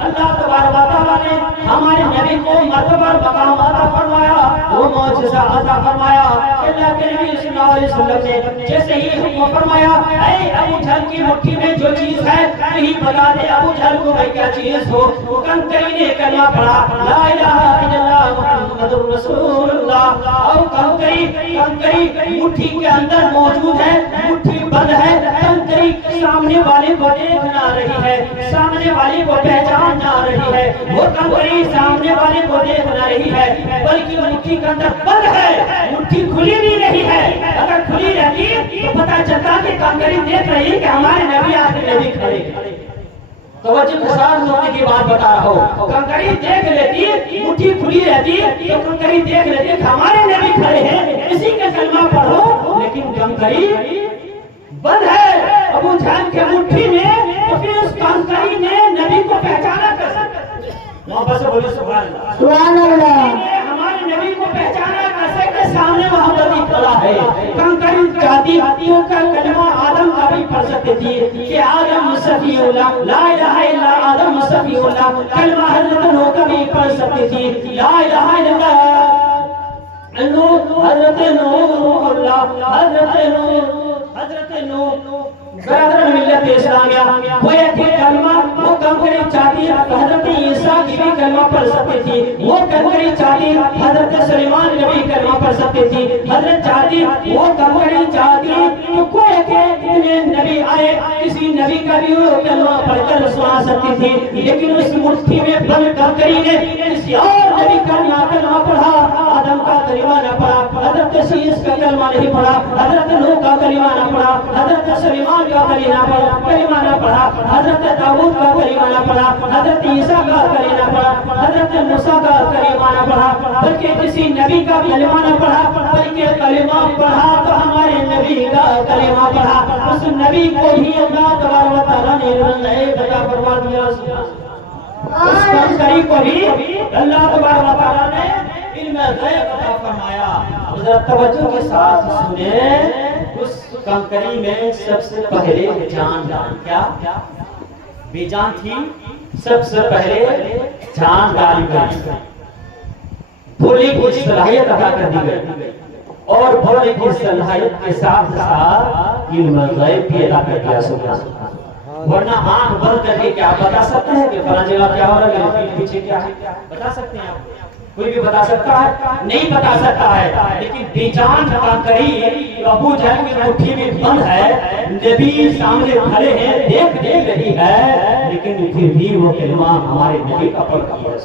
اللہ تبارک و تعالیٰ نے ہمارے نبی کو مرتبہ مقام عطا فرمایا, وہ معجزہ عطا فرمایا. اللہ کے نبی صلی اللہ علیہ وسلم نے جیسے ہی حکم فرمایا اے ابو جہل کی مٹھی میں جو چیز ہے یہی بتا دے ابو جہل کو میں کیا چیز ہو. کنکری نے کلمہ پڑھا لا الہ الا اللہ محمد رسول اللہ. اور کنکری مٹھی کے اندر موجود ہے, مٹھی بند ہے. کنکری سامنے والے کو دیکھ نہ رہی ہے, سامنے والے کو پہچان نہ رہی ہے. وہ کنکری سامنے والے کو دیکھ نہ رہی ہے بلکہ مٹھی کے اندر بند ہے, مٹھی کھلی بھی نہیں ہے. اگر کھلی رہتی تو پتہ چلتا کہ کنکری دیکھ رہی کہ ہمارے نبی آگے نبی کھڑے. توجہ کے ساتھ سننے کی بات بتا رہا ہوں. کنکری دیکھ لیتی, مٹھی کھلی رہتی تو کنکری دیکھ لیتی کہ ہمارے نبی کھڑے ہیں, اسی کا کلمہ پڑھو. لیکن کنکری بند ہے ابو جہل کے مٹھی میں, تو پھر اس کنکری نے نبی کو پہچانا کیسے؟ محبت سے بولی سبحان اللہ. سبحان اللہ. ہمارے نبی کو پہچانا کیسے کہ سامنے محمد نبی کھڑا ہے. کنکری چاہتی کا کلمہ آدم کا بھی پڑھ سکتی تھی کہ آدم صفی اللہ, لا الہ الا آدم صفی اللہ. کلمہ حضرت نوح کا بھی پڑھ سکتی تھی لا الہ الا اللہ حضرت نوح اللہ, حضرت نوح برادران ملت اسلامیہ. وہ ایک کلمہ وہ کنکری چاہتی حضرت عیسیٰ کی بھی کلمہ پڑھ سکتی تھی. وہ کنکری چاہتی حضرت سلیمان کی بھی کلمہ پڑھ سکتی تھی. حضرت چاہتی وہ کنکری چاہتی تو کوئی اتنے نبی آئے کسی نبی کا بھی وہ کلمہ پڑھ کر سنا سکتی تھی. لیکن اس مٹھی میں بند کنکری نے کسی اور نبی کا کلمہ پڑھا, آدم کا کلمہ نہ پڑھا, حضرت شیس کا کلمہ نہیں پڑھا, حضرت نوح کا کلمہ نہ پڑھا, حضرت حضرت سلیمان کا کلمہ نہ پڑھا، حضرت داؤد کا کلمہ نہ پڑھا، حضرت عیسیٰ کا کلمہ پڑھا، حضرت موسیٰ کا کلمہ نہ پڑھا، بلکہ کسی نبی کا کلمہ نہ پڑھا، بلکہ کلمہ پڑھا تو ہمارے نبی کا کلمہ پڑھا، اس نبی کو بھی اللہ تبارک و تعالیٰ نے علم عطا فرما دیا، اس کنکری کو بھی اللہ تبارک و تعالیٰ نے علم غیب عطا فرمایا۔ ذرا توجہ کے ساتھ سنیں، اس کنکری میں سب سے پہلے جان کیا بے جان تھی، سب سے پہلے جان ڈالی گئی، بھولنے کی صلاحیت عطا کر دی گئی، اور بھولنے کی صلاحیت کے ساتھ ساتھ علم غیب بھی عطا کر دیا۔ سبحان اللہ۔ ورنہ آنکھ بند کر کے کیا بتا سکتے ہیں کہ فلاں جگہ کیا ہو رہا ہے، میرے پیچھے کیا ہے؟ بتا سکتے ہیں آپ؟ کوئی بھی بتا سکتا ہے؟ نہیں بتا سکتا ہے۔ لیکن بے جان کنکری ابو جہل کی مٹھی میں بند ہے، نبی سامنے کھڑے ہیں، دیکھ رہی ہے، لیکن پھر بھی وہ کلمہ ہمارے نبی کا پڑھ رہی ہے۔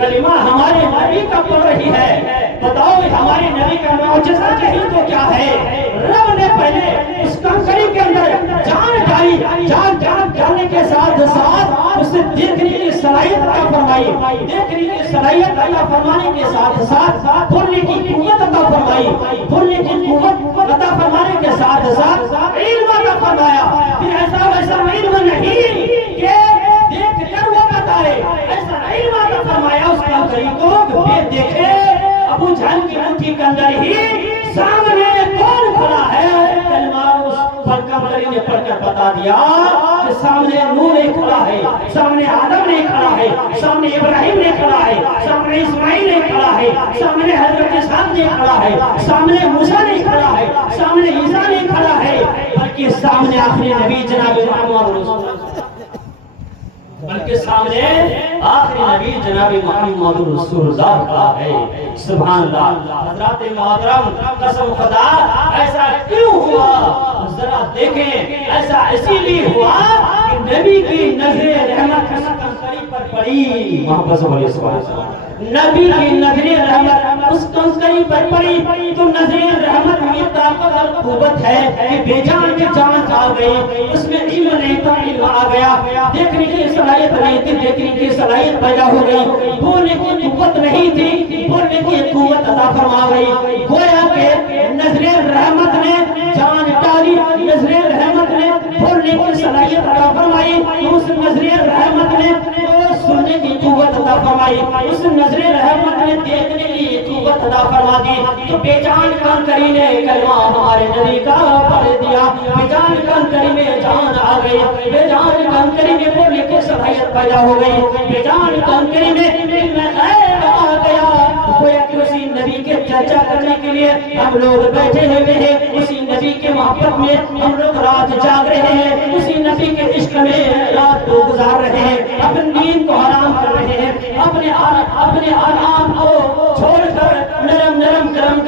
کلمہ ہمارے نبی کا پڑھ رہی ہے۔ بتاؤ ہمارے نبی کا معجزہ کہیں تو کیا ہے؟ رب نے پہلے اس کنکری کے اندر جان ڈالی، جان ڈالنے کے ساتھ ساتھ اسے دیکھنے کی صلاحیت عطا فرمائی، دیکھنے کی صلاحیت عطا فرمانے کے ساتھ ساتھ بولنے کی قوت عطا فرمائی، بولنے کی قوت عطا فرمانے کے ساتھ ساتھ علم عطا فرمایا۔ پھر ایسا ویسا علم نہیں کہ دیکھ کر وہ بتائے، ایسا علم عطا فرمایا اس کنکری کو کہ دیکھے ابو جہل کی مٹھی کے اندر ہی سامنے کون کھڑا ہے۔ کلمہ اس کنکری نے پڑھ کر بتا دیا کہ سامنے نوح نے کھڑا ہے، سامنے آدم نے کھڑا ہے، سامنے ابراہیم نے کھڑا ہے، سامنے اسماعیل نے کھڑا ہے، سامنے حضرت اسحاق نے کھڑا ہے، سامنے موسیٰ نے کھڑا ہے، سامنے عیسیٰ نے کھڑا ہے، بلکہ سامنے آخری نبی جناب محمد رسول اللہ، بلکہ سامنے آخری نبی جناب محمد رسول اللہ کھڑا ہے۔ سبحان اللہ۔ حضرات محترم، قسم خدا ایسا کیوں ہوا؟ ذرا دیکھیں، ایسا اسی لیے ہوا کہ نبی کی نظر رحمت اس کنکری پر پڑی۔ محمد صلی اللہ علیہ وسلم، نبی کی نظر رحمت اس کنکری پر پڑی تو نظر رحمت میں طاقت اور قوت ہے کہ بے جان کی جان آ گئی، اس میں علم نہیں تھا، علم آ گیا، دیکھنے کی صلاحیت نہیں تھی، دیکھنے کی صلاحیت پیدا ہو گئی، بولنے کی قوت نہیں تھی، بولنے کی قوت عطا فرما گئی۔ گویا کہ نظر رحمت نے جان ڈالی، نظر رحمت نے بولنے کی صلاحیت عطا فرمائی، اس نظر رحمت نے سننے کی قوت عطا فرمائی، اس نظر رحمت نے دیکھنے کی قوت عطا فرما دی۔ تو بے جان کنکری نے کلمہ ہمارے نبی کا پڑھ دیا، بے جان کنکری میں جان آ گئی، بے جان کنکری میں بولنے کی صلاحیت پیدا ہو گئی، بے جان کنکری میں علم غیب آ گیا۔ گویا کہ اسی نبی کے چرچا کرنے کے لیے ہم لوگ بیٹھے ہوئے ہیں، اسی نبی کے محبت میں ہم لوگ رات جاگ رہے ہیں، اسی نبی کے عشق میں رات کو گزار رہے ہیں، اپنی نیند کو حرام کر رہے ہیں، اپنے آرام کو چھوڑ کر نرم گرم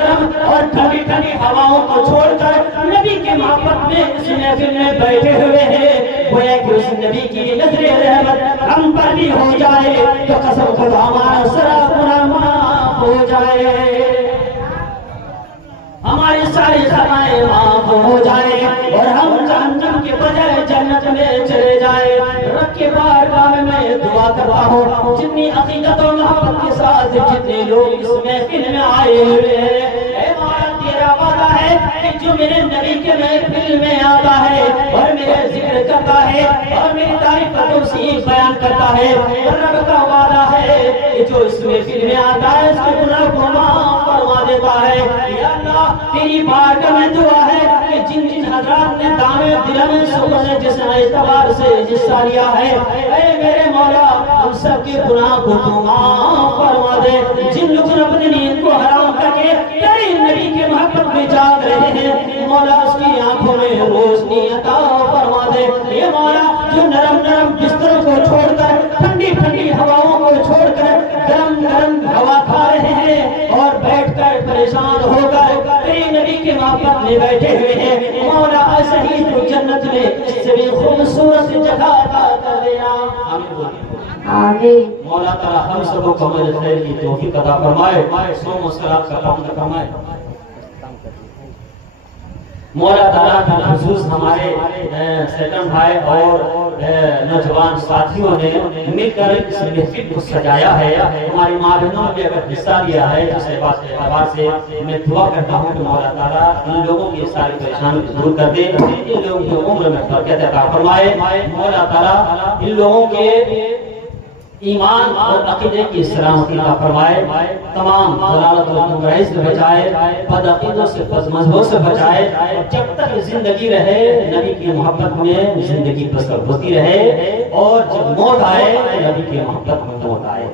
اور ٹھنڈی ہواؤں کو چھوڑ کر نبی کے محبت میں اس محفل میں بیٹھے ہوئے ہیں۔ گویا کہ اس نبی کی نظر رحمت ہم پر بھی ہو جائے تو قسم خدا ہمارا سارا گناہ معاف ہو جائے، ہماری ساری خطائیں معاف ہو جائے اور ہم جہنم کے بجائے جنت میں چلے جائے۔ رب کے بارگاہ میں میں دعا کرتا ہوں، جتنی عقیدت و محبت کے ساتھ جتنے لوگ اس محفل میں آئے ہوئے ہیں، اے مولا تیرا وعدہ ہے کہ جو میرے نبی کے محفل میں آتا ہے اور میرے ذکر کرتا ہے اور میری تعریف و توصیف بیان کرتا ہے، رب کا وعدہ ہے کہ جو اس محفل میں آتا ہے اس کے گناہ کو معاف فرما دیتا ہے۔ یا اللہ تیری بارگاہ میں دعا ہے کہ جن حضرات نے دامے دل میں سوچ جس اعتبار سے حصہ لیا ہے، اے میرے مولا ہم سب کے گناہ کو تو معاف فرما دے۔ جن لوگوں نے اپنی نیند کو حرام کر کے تیرے نبی کی محبت میں جاگ رہے ہیں، مولا اس کی آنکھوں میں روشنی عطا فرما دے۔ یہ مولا جو نرم بستروں کو چھوڑ کر ٹھنڈی ہواؤں کو چھوڑ کر گرم ہوا کھا رہے ہیں اور بیٹھ کر پریشان ہو کر تیرے نبی کے محبت میں بیٹھے ہوئے ہیں، مولا ایسا ہی تو جنت میں اس سے بھی خوبصورت جگہ عطا کر دینا۔ آمین۔ مولا تعالی ہم سب کو عمل خیر کی توفیق عطا فرمائے، صوم و صلات کا پابند فرمائے۔ مولا تعالیٰ کا خصوص ہمارے سیکنڈ بھائی اور نوجوان ساتھیوں نے مل کر اس محفل کو سجایا ہے. ہماری ماں بہنوں نے اگر حصہ لیا ہے اس اعتبار سے میں دعا کرتا ہوں کہ مولا تعالیٰ ان لوگوں کی ساری پریشانی دور کر دے, ان لوگوں کی عمر میں برکت عطا فرمائے. مولا تعالیٰ ان لوگوں کے ایمان اور عقیدے کی سلامتی عطا فرمائے, تمام ضلالت و گمراہی سے بچائے, بد عقیدوں سے بد مذہبوں سے بچائے. جب تک زندگی رہے نبی کی محبت میں زندگی بسر ہوتی رہے, اور جب موت آئے نبی کی محبت میں موت آئے.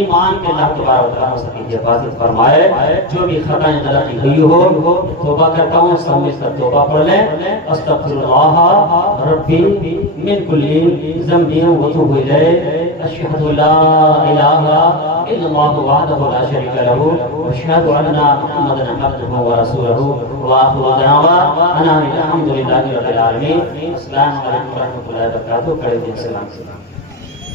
ایمان کے اللہ تبارک و تعالیٰ سب کی حفاظت فرمائے. جو بھی خطائیں غلطی ہوئی ہو توبہ کرتا ہوں, سب مل کر توبہ پڑھ لیں. استغفر اللہ ربی من کل ذنب واتوب الیہ. اشہد لا الہ الا اللہ وحدہ لا شریک لہ واشہد ان محمدا عبدہ ورسولہ وآخر دعوانا ان الحمد للہ رب العالمین. السلام علیکم ورحمۃ اللہ وبرکاتہ. کڑے دل سے سلام.